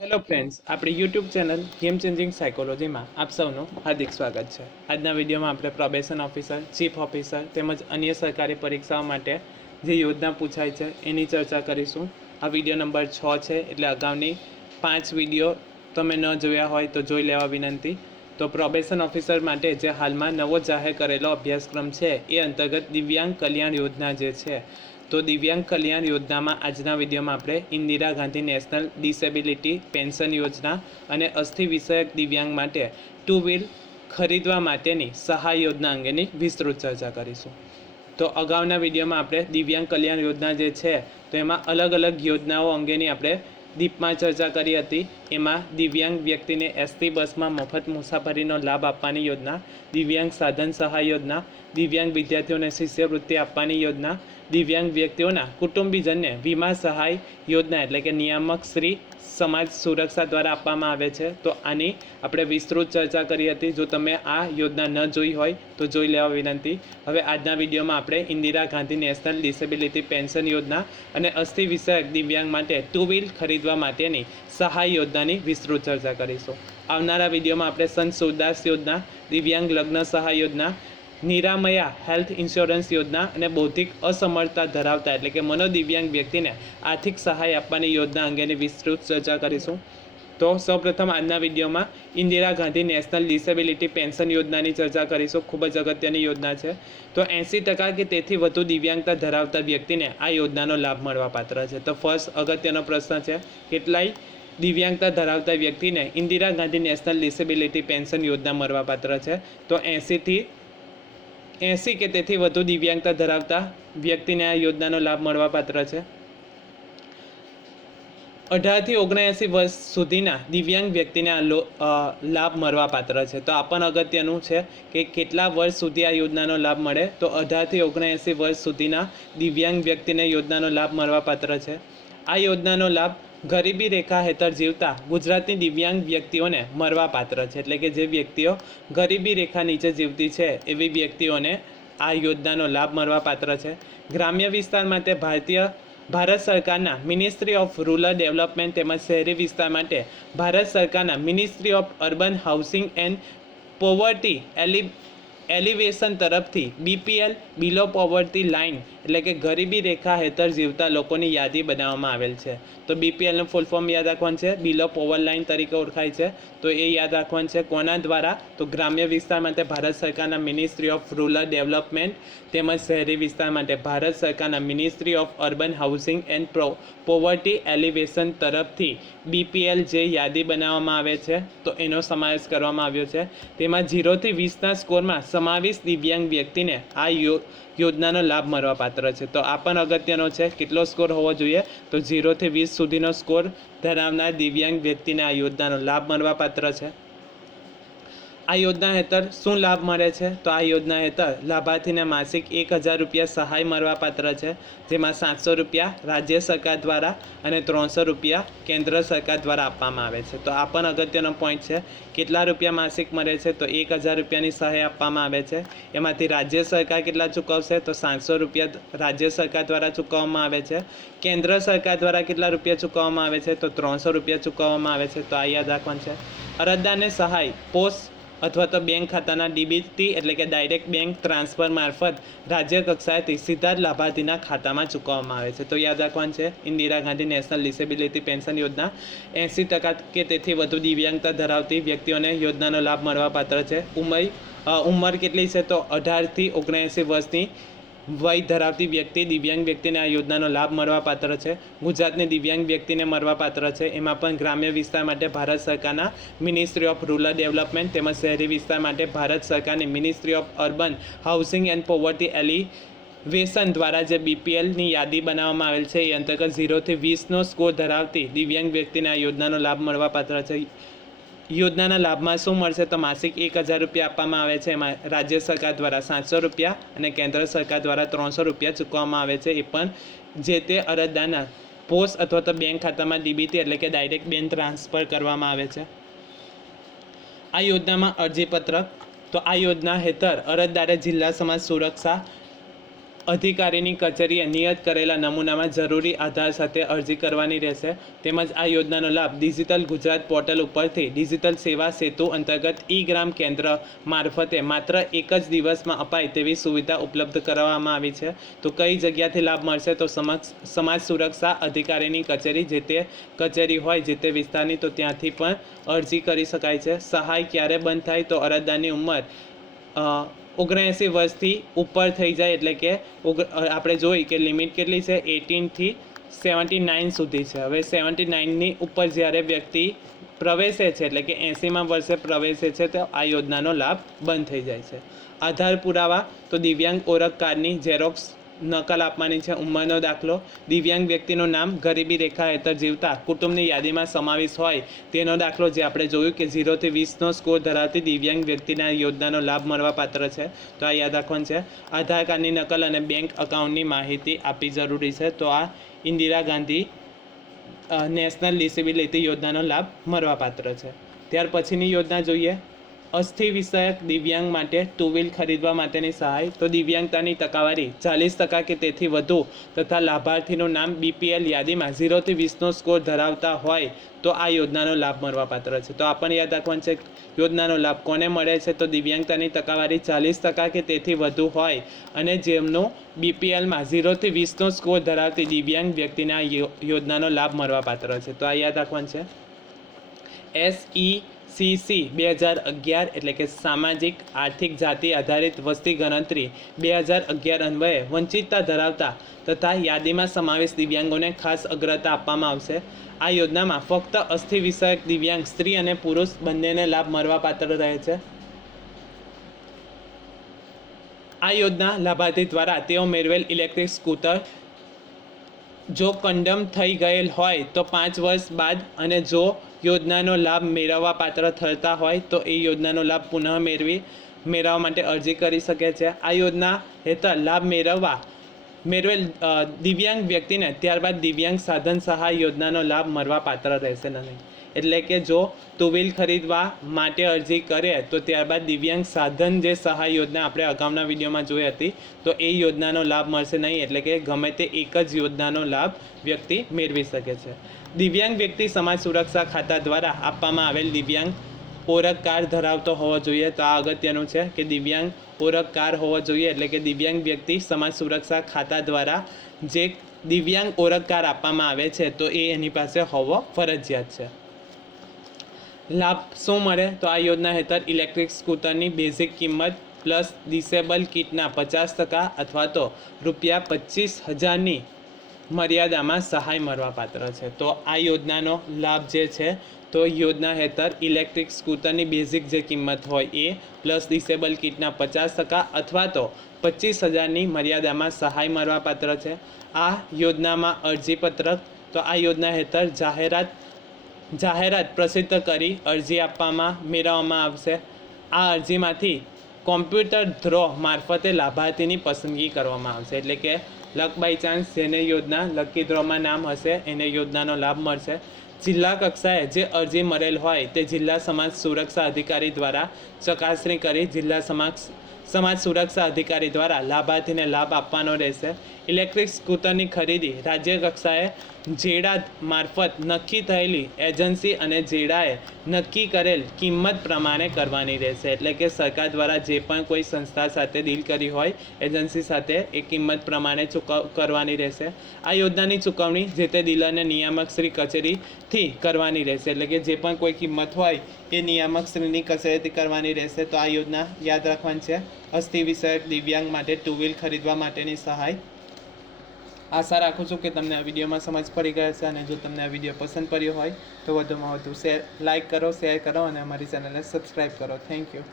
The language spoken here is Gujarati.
હેલો ફ્રેન્ડ્સ આપણી યુટ્યુબ ચેનલ ગેમ ચેન્જિંગ સાયકોલોજીમાં આપ સૌનું હાર્દિક સ્વાગત છે. આજના વિડીયોમાં આપણે પ્રોબેશન ઓફિસર ચીફ ઓફિસર તેમજ અન્ય સરકારી પરીક્ષાઓ માટે જે યોજના પૂછાય છે એની ચર્ચા કરીશું. આ વીડિયો નંબર છ છે, એટલે અગાઉની પાંચ વીડિયો તમે ન જોયા હોય તો જોઈ લેવા વિનંતી. તો પ્રોબેશન ઓફિસર માટે જે હાલમાં નવો જાહેર કરેલો અભ્યાસક્રમ છે, એ અંતર્ગત દિવ્યાંગ કલ્યાણ યોજના જે છે તો દિવ્યાંગ કલ્યાણ યોજનામાં આજના વિડીયોમાં આપણે Indira Gandhi national disability pension યોજના અને અસ્થિ વિષયક દિવ્યાંગ માટે ટુ વ્હીલ ખરીદવા માટેની સહાય યોજના અંગેની વિસ્તૃત ચર્ચા કરીશું. તો અગાઉના વિડીયોમાં આપણે દિવ્યાંગ કલ્યાણ યોજના જે છે, તો એમાં અલગ અલગ યોજનાઓ અંગેની આપણે દીપમાં ચર્ચા કરી હતી. એમાં દિવ્યાંગ વ્યક્તિને એસટી બસમાં મફત મુસાફરીનો લાભ આપવાની યોજના, દિવ્યાંગ સાધન સહાય યોજના, દિવ્યાંગ વિદ્યાર્થીઓને શિષ્યવૃત્તિ આપવાની યોજના દિવ્યાંગ વ્યક્તિઓના કુટુંબીજનને વીમા સહાય યોજના એટલે કે નિયામક શ્રી સમાજ સુરક્ષા દ્વારા આપવામાં આવે છે. તો આની આપણે વિસ્તૃત ચર્ચા કરી હતી. જો તમે આ યોજના ન જોઈ હોય, તો જોઈ લેવા વિનંતી. હવે આજના વિડીયોમાં આપણે Indira Gandhi national disability pension યોજના અને અસ્થિ વિષયક દિવ્યાંગ માટે ટુ વ્હીલ ખરીદવા માટેની સહાય યોજનાની વિસ્તૃત ચર્ચા કરીશું. આવનારા વિડીયોમાં આપણે સંત સુરદાસ યોજના, દિવ્યાંગ લગ્ન સહાય યોજના નિરામયા હેલ્થ ઇન્સ્યોરન્સ યોજના અને બૌદ્ધિક અસમર્થતા ધરાવતા એટલે કે મનોદિવ્યાંગ વ્યક્તિને આર્થિક સહાય આપવાની યોજના અંગેની વિસ્તૃત ચર્ચા કરીશું. તો સૌપ્રથમ આજના વિડીયોમાં Indira Gandhi national disability pension યોજનાની ચર્ચા કરીશું. ખૂબ જ અગત્યની યોજના છે. તો એંસી ટકા કે તેથી વધુ દિવ્યાંગતા ધરાવતા વ્યક્તિને આ યોજનાનો લાભ મળવા પાત્ર છે. તો ફર્સ્ટ અગત્યનો પ્રશ્ન છે, કેટલાય દિવ્યાંગતા ધરાવતા વ્યક્તિને Indira Gandhi national disability pension યોજના મળવા પાત્ર છે? તો એંસીથી એંસી કે તેથી વધુ દિવ્યાંગતા ધરાવતા વ્યક્તિને આ યોજનાનો લાભ મળવા પાત્ર છે. અઢારથી ઓગણએંસી વર્ષ સુધીના દિવ્યાંગ વ્યક્તિને આ લાભ મળવા પાત્ર છે. તો આ પણ અગત્યનું છે કે કેટલા વર્ષ સુધી આ યોજનાનો લાભ મળે? તો અઢારથી ઓગણએંસી વર્ષ સુધીના દિવ્યાંગ વ્યક્તિને યોજનાનો લાભ મળવા પાત્ર છે. આ યોજનાનો લાભ ગરીબી રેખા હેઠળ જીવતા ગુજરાતની દિવ્યાંગ વ્યક્તિઓને મરવા પાત્ર છે. એટલે કે જે વ્યક્તિઓ ગરીબી રેખા નીચે જીવતી છે, એવી વ્યક્તિઓને આ યોજનાનો લાભ મળવા પાત્ર છે. ગ્રામ્ય વિસ્તાર માટે ભારતીય, ભારત સરકારના મિનિસ્ટ્રી ઓફ રૂરલ ડેવલપમેન્ટ તેમજ શહેરી વિસ્તાર માટે ભારત સરકારના ministry of urban housing and poverty alle alleviation તરફથી બીપીએલ, બિલો પોવર્ટી લાઇન એટલે કે ગરીબી રેખા હેઠળ જીવતા લોકોની યાદી બનાવવામાં આવેલ છે. તો બીપીએલનું ફૂલ ફોર્મ યાદ રાખવાનું છે. બિલો પોવર લાઇન તરીકે ઓળખાય છે. તો એ યાદ રાખવાનું છે કોના દ્વારા? તો ગ્રામ્ય વિસ્તાર માટે ભારત સરકારના મિનિસ્ટ્રી ઓફ રૂરલ ડેવલપમેન્ટ તેમજ શહેરી વિસ્તાર માટે ભારત સરકારના ministry of urban housing and pro poverty alleviation તરફથી બીપીએલ જે યાદી બનાવવામાં આવે છે, તો એનો સમાવેશ કરવામાં આવ્યો છે. તેમાં જીરોથી વીસના સ્કોરમાં સમાવેશ દિવ્યાંગ વ્યક્તિને આ યોજનાનો લાભ મળવા પાત્ર છે. તો આ પણ અગત્યનો છે. કેટલો સ્કોર હોવો જોઈએ? તો જીરોથી વીસ સુધીનો સ્કોર ધરાવનાર દિવ્યાંગ વ્યક્તિને આ યોજનાનો લાભ મળવા પાત્ર છે. આ યોજના હેઠળ શું લાભ મળે છે? તો આ યોજના હેઠળ લાભાર્થીને માસિક એક હજાર રૂપિયા સહાય મળવા પાત્ર છે, જેમાં સાતસો રૂપિયા રાજ્ય સરકાર દ્વારા અને ત્રણસો રૂપિયા કેન્દ્ર સરકાર દ્વારા આપવામાં આવે છે. તો આ પણ અગત્યનો પોઈન્ટ છે. કેટલા રૂપિયા માસિક મળે છે? તો એક હજાર રૂપિયાની સહાય આપવામાં આવે છે. એમાંથી રાજ્ય સરકાર કેટલા ચૂકવશે? તો સાતસો રૂપિયા રાજ્ય સરકાર દ્વારા ચૂકવવામાં આવે છે. કેન્દ્ર સરકાર દ્વારા કેટલા રૂપિયા ચૂકવવામાં આવે છે? તો ત્રણસો રૂપિયા ચૂકવવામાં આવે છે. તો આ યાદ રાખવાનું છે. અરજદારને સહાય પોસ્ટ અથવા તો બેંક ખાતાના ડીબીટી એટલે કે ડાયરેક્ટ બેંક ટ્રાન્સફર મારફત રાજ્ય કક્ષાએથી સીધા જ લાભાર્થીના ખાતામાં ચૂકવવામાં આવે છે. તો યાદ રાખવાનું છે, Indira Gandhi national disability pension યોજના એંસી ટકા કે તેથી વધુ દિવ્યાંગતા ધરાવતી વ્યક્તિઓને યોજનાનો લાભ મળવા પાત્ર છે. ઉંમર ઉંમર કેટલી છે? તો અઢારથી ઓગણએંસી વર્ષની વય ધરાવતી વ્યક્તિ, દિવ્યાંગ વ્યક્તિને આ યોજનાનો લાભ મળવા પાત્ર છે. ગુજરાતની દિવ્યાંગ વ્યક્તિને મળવા પાત્ર છે. એમાં પણ ગ્રામ્ય વિસ્તાર માટે ભારત સરકારના મિનિસ્ટ્રી ઓફ રૂરલ ડેવલપમેન્ટ તેમજ શહેરી વિસ્તાર માટે ભારત સરકારની ministry of urban housing and poverty alleviation દ્વારા જે બીપીએલની યાદી બનાવવામાં આવેલ છે, એ અંતર્ગત ઝીરોથી વીસનો સ્કોર ધરાવતી દિવ્યાંગ વ્યક્તિને આ યોજનાનો લાભ મળવા પાત્ર છે. યોજનાના લાભમાં શું મળશે તો માસિક એક હજાર રૂપિયા આપવામાં આવે છે. એમાં રાજ્ય સરકાર દ્વારા સાતસો રૂપિયા અને કેન્દ્ર સરકાર દ્વારા ત્રણસો રૂપિયા ચૂકવવામાં આવે છે. એ પણ જે તે અરજદારના પોસ્ટ અથવા તો બેંક ખાતામાં ડીબીટી એટલે કે ડાયરેક્ટ બેંક ટ્રાન્સફર કરવામાં આવે છે. આ યોજનામાં અરજીપત્રક તો આ યોજના હેઠળ અરજદારે જિલ્લા સમાજ સુરક્ષા અધિકારીની કચેરીએ નિયત કરેલા નમૂનામાં જરૂરી આધાર સાથે અરજી કરવાની રહેશે. તેમજ આ યોજનાનો લાભ ડિજિટલ ગુજરાત પોર્ટલ ઉપરથી ડિજિટલ સેવા સેતુ અંતર્ગત ઈ ગ્રામ કેન્દ્ર મારફતે માત્ર એક જ દિવસમાં અપાય તેવી સુવિધા ઉપલબ્ધ કરાવવામાં આવી છે. તો કઈ જગ્યાથી લાભ મળશે તો સમાજ સુરક્ષા અધિકારીની કચેરી જે તે કચેરી હોય જે તે વિસ્તારની તો ત્યાંથી પણ અરજી કરી શકાય છે. સહાય ક્યારે બંધ થાય તો અરજદારની ઉંમર ઓગણએંસી વર્ષથી ઉપર થઈ જાય એટલે કે આપણે જોઈ કે લિમિટ કેટલી છે? એટીનથી સેવન્ટી નાઇન સુધી છે. હવે સેવન્ટી નાઇનની ઉપર જ્યારે વ્યક્તિ પ્રવેશે છે, એટલે કે એંસીમાં વર્ષે પ્રવેશે છે, તો આ યોજનાનો લાભ બંધ થઈ જાય છે. આધાર પુરાવા, તો દિવ્યાંગ ઓળખ કાર્ડની ઝેરોક્સ નકલ આપવાની છે, ઉંમરનો દાખલો. દિવ્યાંગ વ્યક્તિનું નામ ગરીબી રેખા હેઠળ જીવતા કુટુંબની યાદીમાં સમાવેશ હોય તેનો દાખલો જે આપણે જોયું કે ઝીરોથી વીસનો સ્કોર ધરાવતી દિવ્યાંગ વ્યક્તિના યોજનાનો લાભ મળવા પાત્ર છે. તો આ યાદ રાખવાનું છે. આધાર કાર્ડની નકલ અને બેંક અકાઉન્ટની માહિતી આપવી જરૂરી છે. તો આ ઇન્દિરા ગાંધી નેશનલ ડિસેબિલિટી યોજનાનો લાભ મળવા પાત્ર છે. ત્યાર પછીની યોજના જોઈએ. અસ્થિ વિષયક દિવ્યાંગ માટે ટુ વ્હીલ ખરીદવા માટેની સહાય. તો દિવ્યાંગતાની ટકાવારી ચાલીસ ટકા કે તેથી વધુ તથા લાભાર્થીનું નામ બીપીએલ યાદીમાં ઝીરોથી વીસનો સ્કોર ધરાવતા હોય તો આ યોજનાનો લાભ મળવાપાત્ર છે. તો આપણને યાદ રાખવાનું છે યોજનાનો લાભ કોને મળે છે? તો દિવ્યાંગતાની ટકાવારી ચાલીસ ટકા કે તેથી વધુ હોય અને જેમનું બીપીએલમાં ઝીરોથી વીસનો સ્કોર ધરાવતી દિવ્યાંગ વ્યક્તિને આ યોજનાનો લાભ મળવાપાત્ર છે. તો આ યાદ રાખવાનું છે. એસ ઈ સી સી બે હજાર અગિયાર એટલે કે સામાજિક, આર્થિક જાતિ આધારિત વસ્તી ગણતરી બે હજાર અગિયાર અન્વયે વંચિતતા ધરાવતા તથા યાદીમાં સમાવેશ દિવ્યાંગોને ખાસ અગ્રતા આપવામાં આવશે. આ યોજનામાં ફક્ત અસ્થિ વિષયક દિવ્યાંગ સ્ત્રી અને પુરુષ બંનેને લાભ મળવાપાત્ર રહે છે. આ યોજના લાભાર્થી દ્વારા તેઓ મેળવેલ ઇલેક્ટ્રિક સ્કૂટર, જો કન્ડમ થઈ ગયેલ હોય તો પાંચ વર્ષ બાદ અને જો યોજનાનો લાભ મેળવવા પાત્ર થતા હોય તો એ યોજનાનો લાભ પુનઃ મેળવી મેળવવા માટે અરજી કરી શકે છે. આ યોજના હેઠળ લાભ મેળવવા મેળવેલ દિવ્યાંગ વ્યક્તિને ત્યારબાદ દિવ્યાંગ સાધન સહાય યોજનાનો લાભ મળવા પાત્ર રહેશે નહીં. એટલે કે જો ટુ વ્હીલ ખરીદવા માટે અરજી કરે તો ત્યારબાદ દિવ્યાંગ સાધન જે સહાય યોજના આપણે અગાઉના વિડીયોમાં જોઈ હતી, તો એ યોજનાનો લાભ મળશે નહીં. એટલે કે ગમે તે એક જ યોજનાનો લાભ વ્યક્તિ મેળવી શકે છે. દિવ્યાંગ વ્યક્તિ સમાજ સુરક્ષા ખાતા દ્વારા આપવામાં આવેલ દિવ્યાંગ ઓળખ કાર્ડ ધરાવતો હોવો જોઈએ. તો આ અગત્યનું છે કે દિવ્યાંગ ઓળખ કાર્ડ હોવો જોઈએ એટલે કે દિવ્યાંગ વ્યક્તિ સમાજ સુરક્ષા ખાતા દ્વારા જે દિવ્યાંગ ઓળખ કાર્ડ આપવામાં આવે છે, તો એ એની પાસે હોવો ફરજિયાત છે. લાભ શું મળે? તો આ યોજના હેઠળ ઇલેક્ટ્રિક સ્કૂટરની બેઝિક કિંમત પ્લસ ડિસેબલ કિટના પચાસ ટકા અથવા તો રૂપિયા પચીસ હજારની મર્યાદામાં સહાય મળવાપાત્ર છે. તો આ યોજનાનો લાભ જે છે, તો યોજના હેઠળ ઇલેક્ટ્રિક સ્કૂટરની બેઝિક જે કિંમત હોય એ પ્લસ ડિસેબલ કિટના પચાસ ટકા અથવા તો પચીસ હજારની મર્યાદામાં સહાય મળવાપાત્ર છે. આ યોજનામાં અરજીપત્રક તો આ યોજના હેઠળ જાહેરાત જાહેરાત પ્રસિદ્ધ કરી અરજી આપવામાં મેળવવામાં આવશે. આ અરજીમાંથી કોમ્પ્યુટર ધ્રો મારફતે લાભાર્થીની પસંદગી કરવામાં આવશે. એટલે કે લક બાય ચાન્સ જેને યોજના લકી ડ્રોમાં નામ હશે, એને યોજનાનો લાભ મળશે. જિલ્લા કક્ષાએ જે અરજી મળેલ હોય તે જિલ્લા સમાજ સુરક્ષા અધિકારી દ્વારા ચકાસણી કરી જિલ્લા સમાજ સમાજ સુરક્ષા અધિકારી દ્વારા લાભાર્થીને લાભ આપવાનો રહેશે. ઇલેક્ટ્રિક સ્કૂટરની ખરીદી રાજ્ય કક્ષાએ જેડા મારફત નક્કી થયેલી એજન્સી અને જેડાએ નક્કી કરેલ કિંમત પ્રમાણે કરવાની રહેશે. એટલે કે સરકાર દ્વારા જે પણ કોઈ સંસ્થા સાથે ડીલ કરી હોય, એજન્સી સાથે એ કિંમત પ્રમાણે ચૂકવ કરવાની રહેશે. આ યોજનાની ચૂકવણી જે તે ડીલરને નિયામક શ્રી કચેરીથી કરવાની રહેશે. એટલે કે જે પણ કોઈ કિંમત હોય એ નિયામક શ્રીની કસરત કરવાની રહેશે. તો આ યોજના યાદ રાખવાની છે. અસ્થિ વિષયક દિવ્યાંગ માટે ટુ વ્હીલ ખરીદવા માટેની સહાય. આશા રાખું છું કે તમને આ વિડીયોમાં સમજ પડી ગયા છે અને જો તમને આ વીડિયો પસંદ પડ્યો હોય તો વધુમાં વધુ શેર લાઇક કરો શેર કરો અને અમારી ચેનલને સબસ્ક્રાઈબ કરો. Thank you